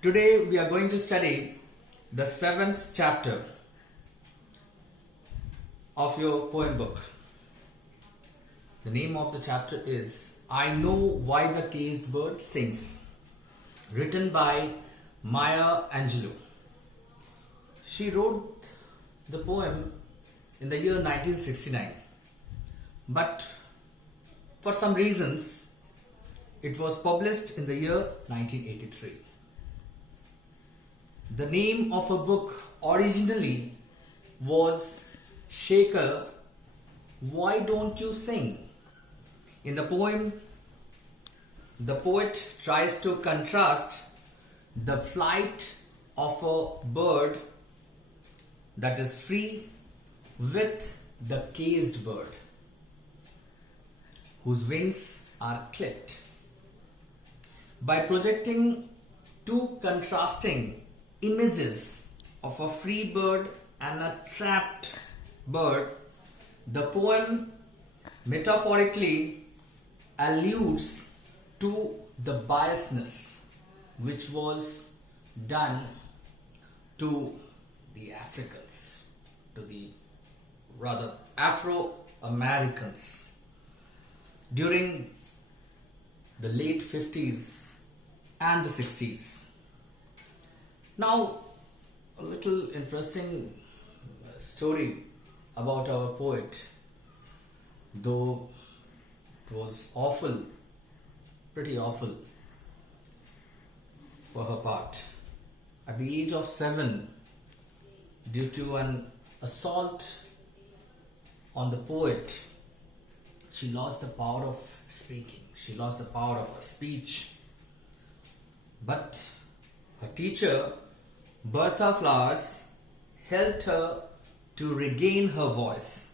Today we are going to study the seventh chapter of your poem book. The name of the chapter is I Know Why the Caged Bird Sings, written by Maya Angelou. She wrote the poem in the year 1969, but for some reasons it was published in the year 1983. The name of her book originally was Shaker, Why Don't You Sing? In the poem, the poet tries to contrast the flight of a bird that is free with the caged bird whose wings are clipped. By projecting two contrasting images of a free bird and a trapped bird, the poem metaphorically alludes to the biasness which was done to the Africans, to the rather Afro-Americans during the late 50s and the 60s. Now, a little interesting story about our poet, though it was awful, pretty awful for her part. At the age of 7, due to an assault on the poet, she lost the power of speaking. She lost the power of her speech. But her teacher, Bertha Flowers, helped her to regain her voice.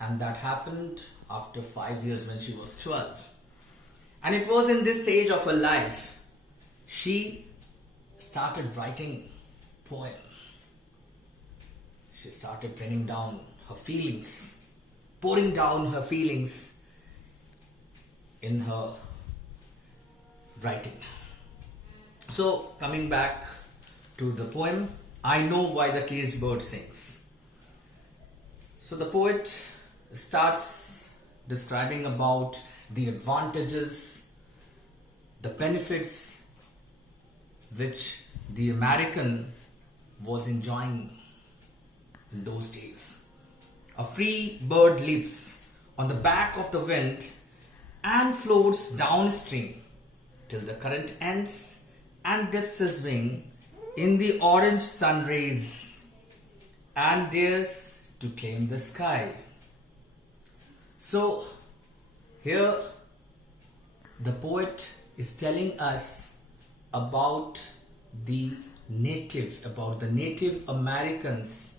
And that happened after 5 years when she was 12. And it was in this stage of her life she started writing poem. She started penning down her feelings, pouring down her feelings in her writing. So, coming back to the poem, I Know Why the Caged Bird Sings. So the poet starts describing about the advantages, the benefits which the American was enjoying in those days. A free bird leaps on the back of the wind and floats downstream till the current ends and dips his wing in the orange sun rays and dares to claim the sky. So here the poet is telling us about the native Americans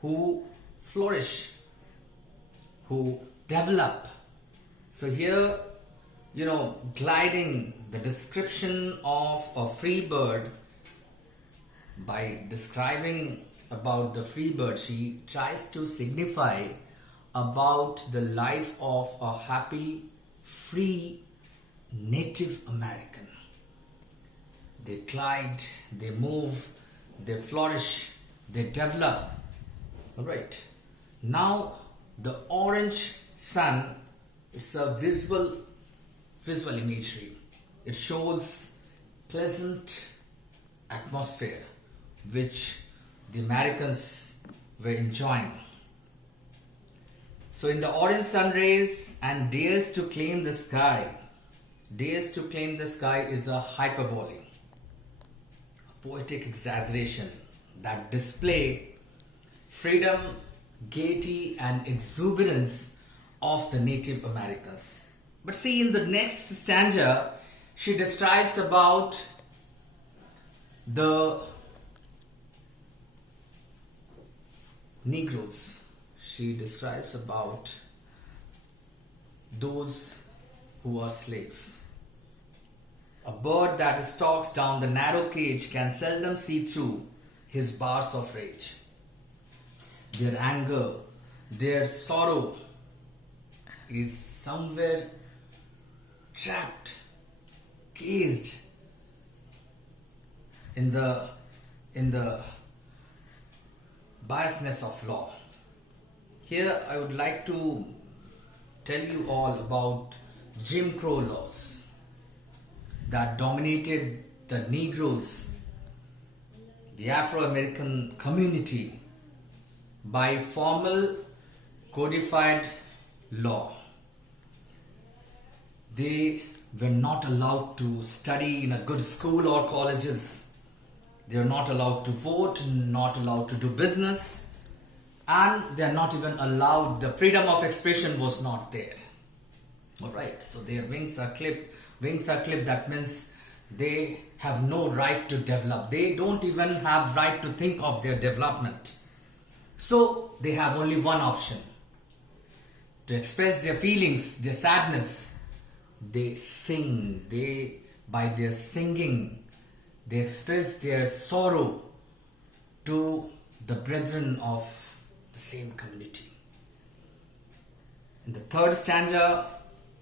who flourish, who develop. So here, gliding the description of a free bird, by describing about the free bird, she tries to signify about the life of a happy, free Native American. They glide, they move, they flourish, they develop. Alright. Now the orange sun, it's a visual imagery. It shows pleasant atmosphere which the Americans were enjoying. So in the orange sun rays and dares to claim the sky. Dares to claim the sky is a hyperbole, a poetic exaggeration that display freedom, gaiety and exuberance of the Native Americans. But see, in the next stanza, she describes about the Negroes. She describes about those who are slaves. A bird that stalks down the narrow cage can seldom see through his bars of rage. Their anger, their sorrow is somewhere trapped, caged in the biasness of law. Here I would like to tell you all about Jim Crow laws that dominated the Negroes, the Afro-American community, by formal codified law. They were not allowed to study in a good school or colleges. They are not allowed to vote, not allowed to do business, and they are not even allowed, the freedom of expression was not there. Alright, so their wings are clipped. Wings are clipped, that means they have no right to develop. They don't even have right to think of their development. So they have only one option: to express their feelings, their sadness. They sing. By their singing, they express their sorrow to the brethren of the same community. In the third stanza,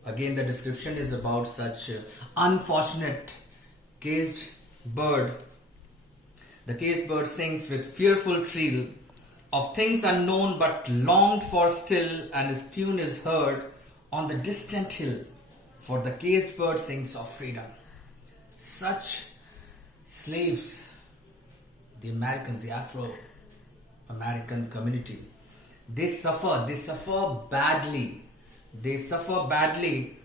again the description is about such unfortunate caged bird. The caged bird sings with fearful trill of things unknown but longed for still, and his tune is heard on the distant hill. For the caged bird sings of freedom. Such slaves, the Americans, the Afro-American community, they suffer badly. They suffer badly,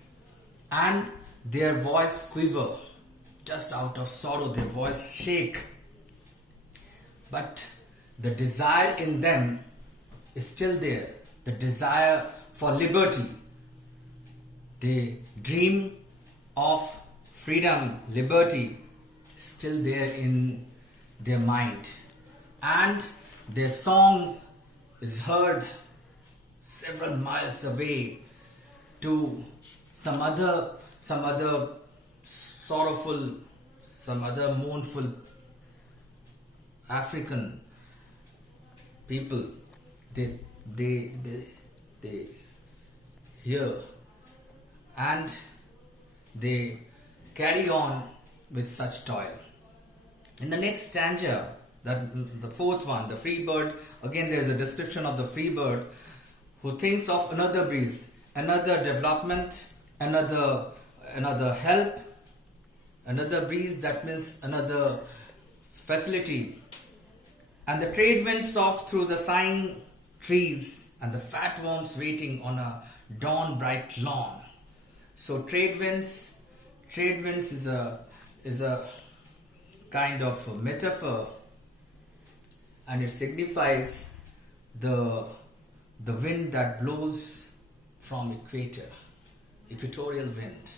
and their voice quiver. Just out of sorrow, their voice shake. But the desire in them is still there. The desire for liberty. They dream of freedom, liberty, is still there in their mind. And their song is heard several miles away to some other sorrowful, some other mournful African people. They hear and they carry on with such toil. In the next stanza, the fourth one, the free bird, again there is a description of the free bird who thinks of another breeze, another development, another help, another breeze, that means another facility. And the trade winds soft through the sighing trees, and the fat worms waiting on a dawn bright lawn. So trade winds is a kind of a metaphor, and it signifies the wind that blows from equatorial wind,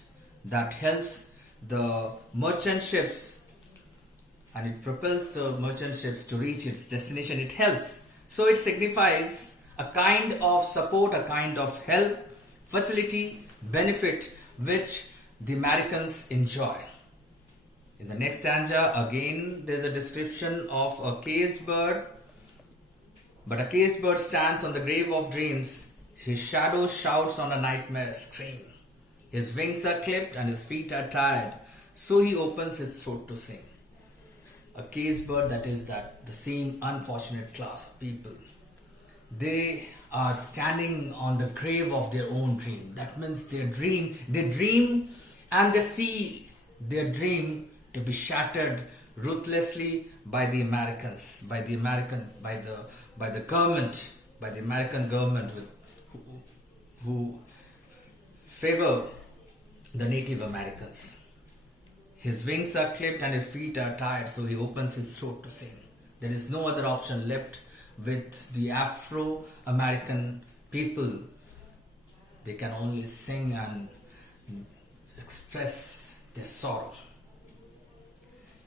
that helps the merchant ships, and it propels the merchant ships to reach its destination. It helps. So it signifies a kind of support, a kind of help, facility, benefit which the Americans enjoy. In the next stanza, again there's a description of a caged bird. But a caged bird stands on the grave of dreams. His shadow shouts on a nightmare scream. His wings are clipped and his feet are tired, so he opens his throat to sing. A caged bird, that is the same unfortunate class of people. They are standing on the grave of their own dream. That means they dream and they see their dream to be shattered ruthlessly by the Americans, by the government, by the American government who favor the Native Americans. His wings are clipped and his feet are tired, so he opens his throat to sing. There is no other option left with the Afro-American people. They can only sing and express their sorrow.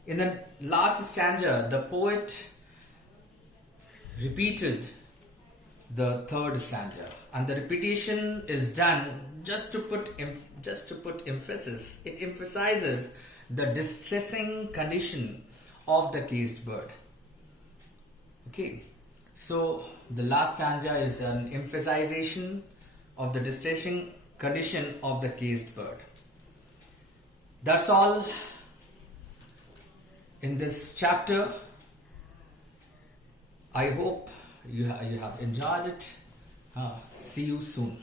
In the last stanza, the poet repeated the third stanza, and the repetition is done just to put emphasis. It emphasizes the distressing condition of the caged bird. Okay, so the last stanza is an emphasization of the distressing condition of the caged bird. That's all in this chapter. I hope you have enjoyed it. See you soon.